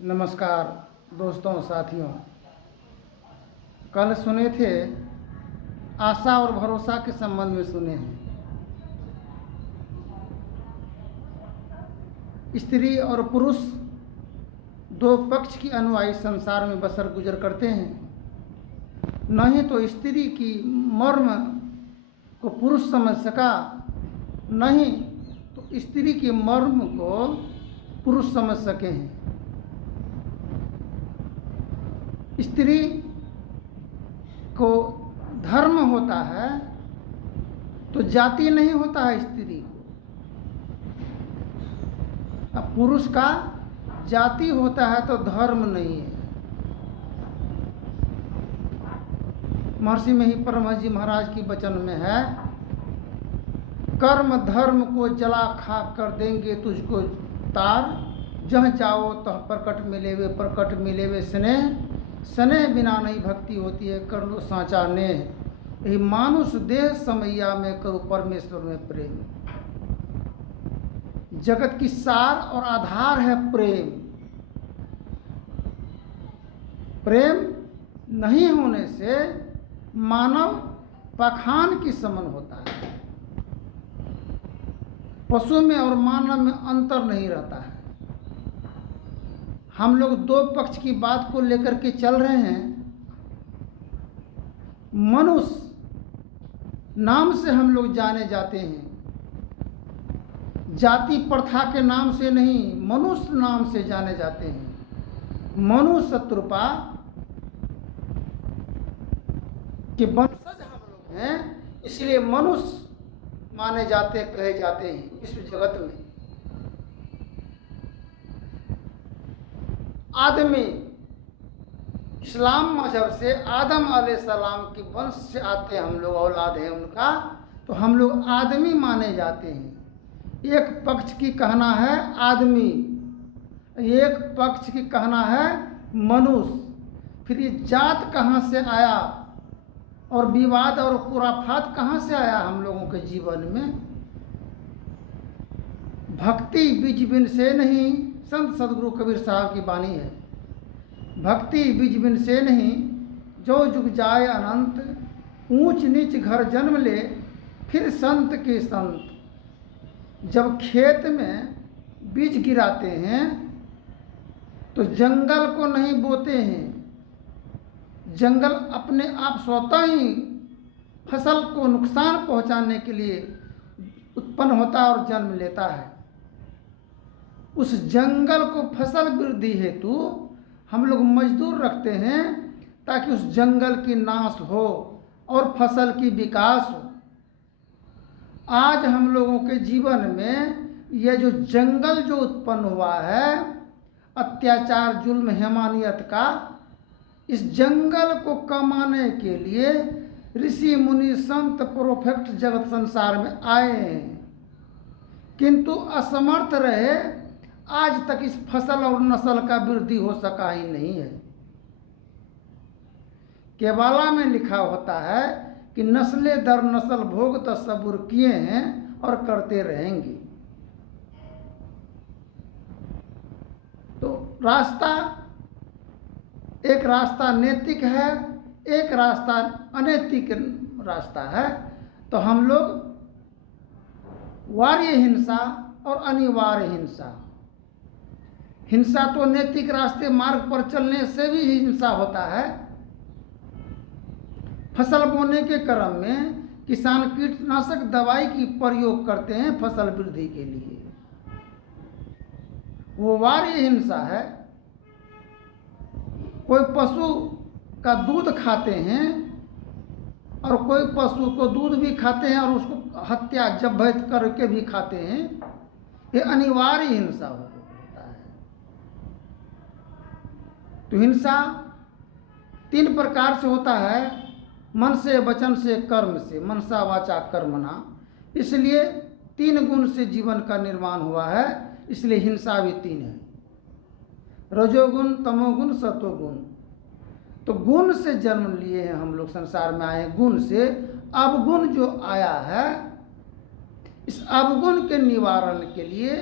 नमस्कार दोस्तों साथियों। कल सुने थे आशा और भरोसा के संबंध में सुने हैं। स्त्री और पुरुष दो पक्ष की अनुयायी संसार में बसर गुजर करते हैं। नहीं तो स्त्री की मर्म को पुरुष समझ सका, नहीं तो स्त्री के मर्म को पुरुष समझ सके हैं। स्त्री को धर्म होता है तो जाति नहीं होता है स्त्री को। अब पुरुष का जाति होता है तो धर्म नहीं है। महर्षि में ही परमहंस जी महाराज की वचन में है, कर्म धर्म को जला खाक कर देंगे तुझको तार, जह जाओ तह प्रकट मिले वे स्नेह, स्नेह बिना नहीं भक्ति होती है, कर लो साँचा नेह, यही मानुष देह समैया में करो परमेश्वर में प्रेम। जगत की सार और आधार है प्रेम। प्रेम नहीं होने से मानव पाखान की समान होता है। पशु में और मानव में अंतर नहीं रहता है। हम लोग दो पक्ष की बात को लेकर के चल रहे हैं। मनुष्य नाम से हम लोग जाने जाते हैं, जाति प्रथा के नाम से नहीं, मनुष्य नाम से जाने जाते हैं। मनु शत्रुपा के वंशज हम लोग हैं, इसलिए मनुष्य माने जाते कहे जाते हैं इस जगत में। आदमी इस्लाम मजहब से आदम अलैहिस्सलाम की वंश से आते हम लोग, औलाद हैं उनका, तो हम लोग आदमी माने जाते हैं। एक पक्ष की कहना है आदमी, एक पक्ष की कहना है मनुष्य। फिर ये जात कहाँ से आया और विवाद और खुराफात कहाँ से आया हम लोगों के जीवन में? भक्ति बीज बिन से नहीं, संत सदगुरु कबीर साहब की वाणी है। भक्ति बीज बिन से नहीं, जो जुग जाए अनंत, ऊंच नीच घर जन्म ले, फिर संत के संत। जब खेत में बीज गिराते हैं तो जंगल को नहीं बोते हैं। जंगल अपने आप स्वतः ही फसल को नुकसान पहुंचाने के लिए उत्पन्न होता और जन्म लेता है। उस जंगल को फसल वृद्धि हेतु हम लोग मजदूर रखते हैं ताकि उस जंगल की नाश हो और फसल की विकास हो। आज हम लोगों के जीवन में यह जो जंगल जो उत्पन्न हुआ है, अत्याचार जुल्म हैवानियत का, इस जंगल को कमाने के लिए ऋषि मुनि संत प्रोफेट जगत संसार में आए हैं, किंतु असमर्थ रहे। आज तक इस फसल और नस्ल का वृद्धि हो सका ही नहीं है। केवाला में लिखा होता है कि नस्ले दर नस्ल भोग तो सबूर किए हैं और करते रहेंगे। तो रास्ता, एक रास्ता नैतिक है, एक रास्ता अनैतिक रास्ता है। तो हम लोग वार्य हिंसा और अनिवार्य हिंसा, हिंसा तो नैतिक रास्ते मार्ग पर चलने से भी हिंसा होता है। फसल बोने के क्रम में किसान कीटनाशक दवाई की प्रयोग करते हैं फसल वृद्धि के लिए, वो वार्य हिंसा है। कोई पशु का दूध खाते हैं और कोई पशु को दूध भी खाते हैं और उसको हत्या जब्त करके भी खाते हैं, ये अनिवार्य हिंसा होता है। तो हिंसा तीन प्रकार से होता है, मन से, वचन से, कर्म से, मनसा वाचा कर्मणा। इसलिए तीन गुण से जीवन का निर्माण हुआ है, इसलिए हिंसा भी तीन है, रजोगुण, तमोगुण, सतोगुण। तो गुण से जन्म लिए हैं हम लोग, संसार में आए हैं गुण से। अवगुण जो आया है, इस अवगुण के निवारण के लिए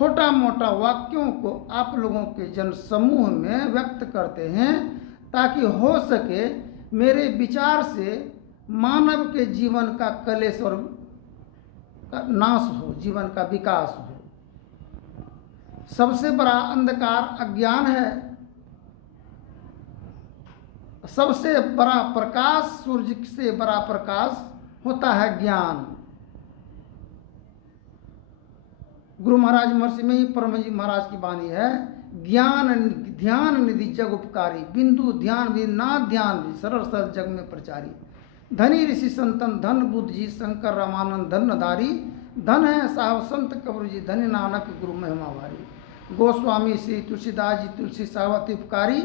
छोटा मोटा वाक्यों को आप लोगों के जन समूह में व्यक्त करते हैं ताकि हो सके मेरे विचार से मानव के जीवन का कलेश और का नाश हो, जीवन का विकास हो। सबसे बड़ा अंधकार अज्ञान है, सबसे बड़ा प्रकाश, सूर्य से बड़ा प्रकाश होता है ज्ञान। गुरु महाराज महर्षि में ही परम जी महाराज की वाणी है, ज्ञान ध्यान निधि जग उपकारी, बिंदु ध्यान भी ना ध्यान भी सरल सरल जग में प्रचारी। धनी ऋषि संतन धन बुद्ध जी शंकर रामानंद धनधारी, धन है साहब संत कबीर जी धनी नानक गुरु महिमा भारी। गोस्वामी श्री तुलसीदास जी तुलसी सावती उपकारी,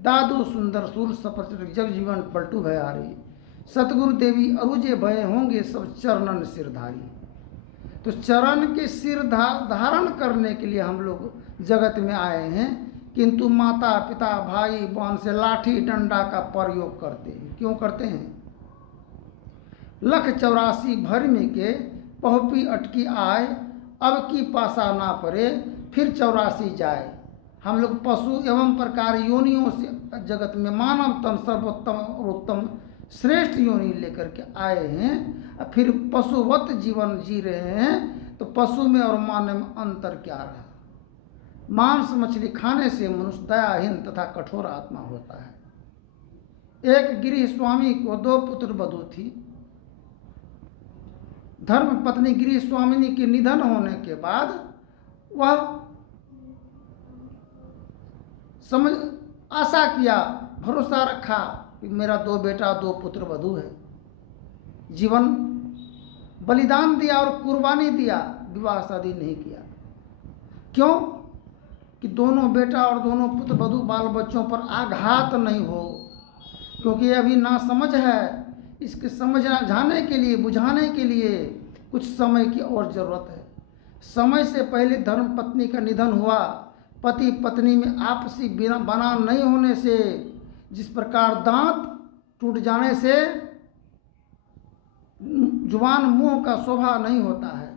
दादू सुंदर सूर सपर जग जीवन पलटू भयारी। सतगुरु देवी अरुजे भय होंगे सब चरणन सिरधारी। तो चरण के सिर धारण करने के लिए हम लोग जगत में आए हैं, किंतु माता पिता भाई बहन से लाठी डंडा का प्रयोग करते हैं। क्यों करते हैं? 184 भर में के पहुपी अटकी आए, अब की पासा ना पड़े फिर 84 जाए। हम लोग पशु एवं प्रकार योनियों से जगत में मानव तन सर्वोत्तम और उत्तम श्रेष्ठ योनि लेकर के आए हैं, फिर पशुवत जीवन जी रहे हैं। तो पशु में और मानव में अंतर क्या रहा? मांस मछली खाने से मनुष्य दयाहीन तथा कठोर आत्मा होता है। एक गिरी स्वामी को 2 पुत्र वधू थी। धर्म पत्नी गिरी स्वामिनी के निधन होने के बाद वह समझ आशा किया, भरोसा रखा कि मेरा 2 बेटा 2 पुत्र वधू है। जीवन बलिदान दिया और कुर्बानी दिया, विवाह शादी नहीं किया। क्यों? कि दोनों बेटा और दोनों पुत्र वधू बाल बच्चों पर आघात नहीं हो, क्योंकि अभी ना समझ है। इसके समझाने के लिए, बुझाने के लिए कुछ समय की और ज़रूरत है। समय से पहले धर्म पत्नी का निधन हुआ। पति पत्नी में आपसी बना नहीं होने से, जिस प्रकार दांत टूट जाने से जुबान मुंह का शोभा नहीं होता है।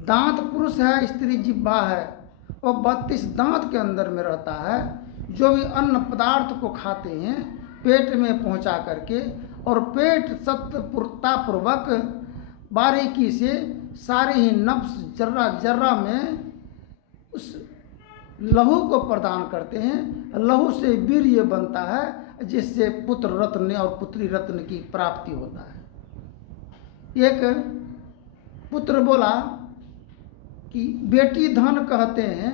दांत पुरुष है, स्त्री जिह्वा है, और 32 दांत के अंदर में रहता है। जो भी अन्न पदार्थ को खाते हैं पेट में पहुंचा करके, और पेट सत्यपूर्वक बारीकी से सारे ही नफ्स जर्रा जर्रा में उस लहू को प्रदान करते हैं। लहू से वीर्य बनता है, जिससे पुत्र रत्न और पुत्री रत्न की प्राप्ति होता है। एक पुत्र बोला कि बेटी धन कहते हैं,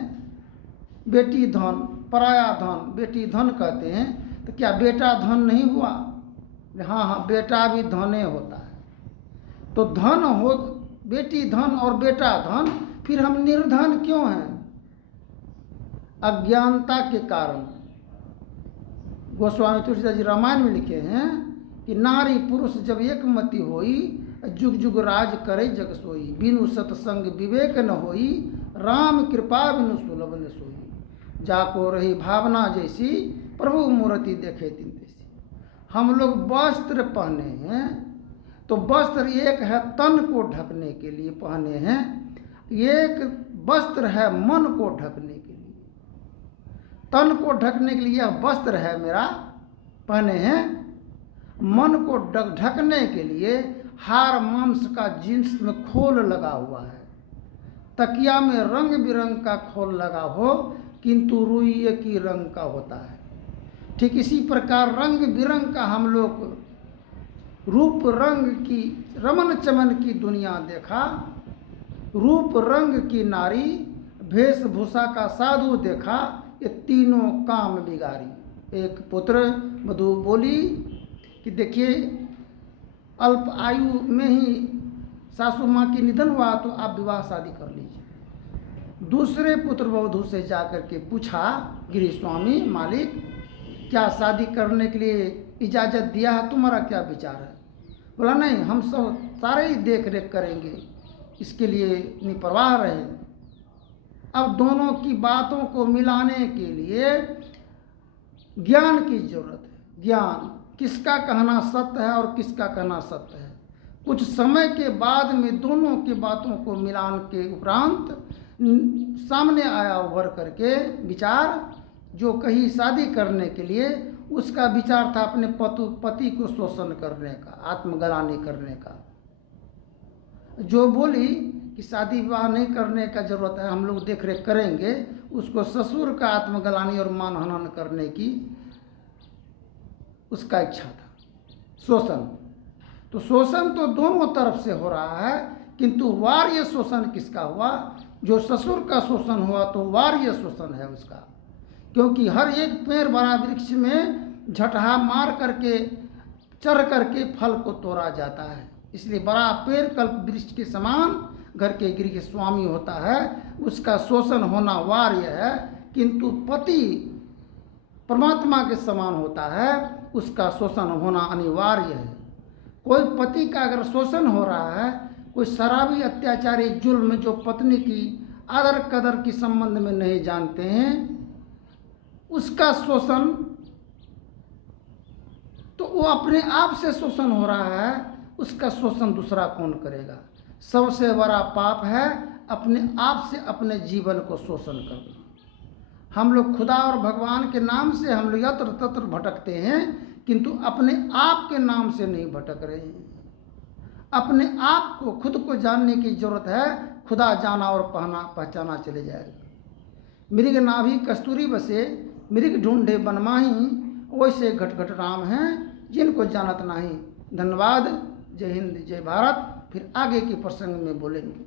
बेटी धन पराया धन बेटी धन कहते हैं, तो क्या बेटा धन नहीं हुआ? हाँ हाँ, बेटा भी धने होता है। तो धन हो, बेटी धन और बेटा धन, फिर हम निर्धन क्यों हैं? अज्ञानता के कारण। गोस्वामी तुलसीदास जी रामायण में लिखे हैं कि नारी पुरुष जब एक मति होई, जुग जुग राज करे जग सोई। बिनु सतसंग विवेक न होई, राम कृपा बिनु सुलभ न सोई। जाको रही भावना जैसी, प्रभु मूर्ति देखे तिन तैसी। हम लोग वस्त्र पहने हैं, तो वस्त्र एक है तन को ढकने के लिए पहने हैं, एक वस्त्र है मन को ढकने के लिए। तन को ढकने के लिए यह वस्त्र है मेरा पहने हैं, मन को ढकने के लिए हार मांस का जींस में खोल लगा हुआ है। तकिया में रंग बिरंग का खोल लगा हो, किंतु रुई एक ही रंग का होता है। ठीक इसी प्रकार रंग बिरंग का हम लोग रूप रंग की रमन चमन की दुनिया देखा, रूप रंग की नारी, वेशभूषा का साधु देखा, ये तीनों काम बिगाड़ी। एक पुत्र वधू बोली कि देखिए अल्प आयु में ही सासू माँ की निधन हुआ, तो आप विवाह शादी कर लीजिए। दूसरे पुत्र वधू से जाकर के पूछा, गिरी स्वामी मालिक क्या शादी करने के लिए इजाज़त दिया है, तुम्हारा क्या विचार है? बोला नहीं, हम सब सारे ही देख रेख करेंगे, इसके लिए निपरवाह रहे। अब दोनों की बातों को मिलाने के लिए ज्ञान की जरूरत है। ज्ञान, किसका कहना सत्य है और किसका कहना सत्य है। कुछ समय के बाद में दोनों की बातों को मिलान के उपरांत सामने आया उभर करके विचार, जो कही शादी करने के लिए, उसका विचार था अपने पति को शोषण करने का, आत्मग्लानि करने का। जो बोली कि शादी विवाह नहीं करने का जरूरत है, हम लोग देख रेख करेंगे, उसको ससुर का आत्मग्लानि और मानहनन करने की उसका इच्छा था, शोषण। तो शोषण तो दोनों तरफ से हो रहा है, किंतु वार्य शोषण किसका हुआ? जो ससुर का शोषण हुआ तो वार्य शोषण है उसका, क्योंकि हर एक पेड़ बड़ा वृक्ष में झटहा मार करके चढ़ करके फल को तोड़ा जाता है। इसलिए बड़ा पेड़ कल्प वृक्ष के समान घर के गृह स्वामी होता है, उसका शोषण होना वार्य है, किंतु पति परमात्मा के समान होता है, उसका शोषण होना अनिवार्य है। कोई पति का अगर शोषण हो रहा है, कोई शराबी अत्याचारी जुल्म जो पत्नी की आदर कदर की संबंध में नहीं जानते हैं, उसका शोषण तो वो अपने आप से शोषण हो रहा है, उसका शोषण दूसरा कौन करेगा? सबसे बड़ा पाप है अपने आप से अपने जीवन को शोषण करना। हम लोग खुदा और भगवान के नाम से हम लोग यत्र तत्र भटकते हैं, किंतु अपने आप के नाम से नहीं भटक रहे हैं। अपने आप को, खुद को जानने की जरूरत है, खुदा जाना और पहचाना चले जाएगा। मृग नाभि कस्तूरी बसे, मृग ढूंढे बनमाही, वैसे घट घट राम हैं जिनको जानत नहीं। धन्यवाद। जय हिंद, जय भारत। फिर आगे के प्रसंग में बोलेंगे।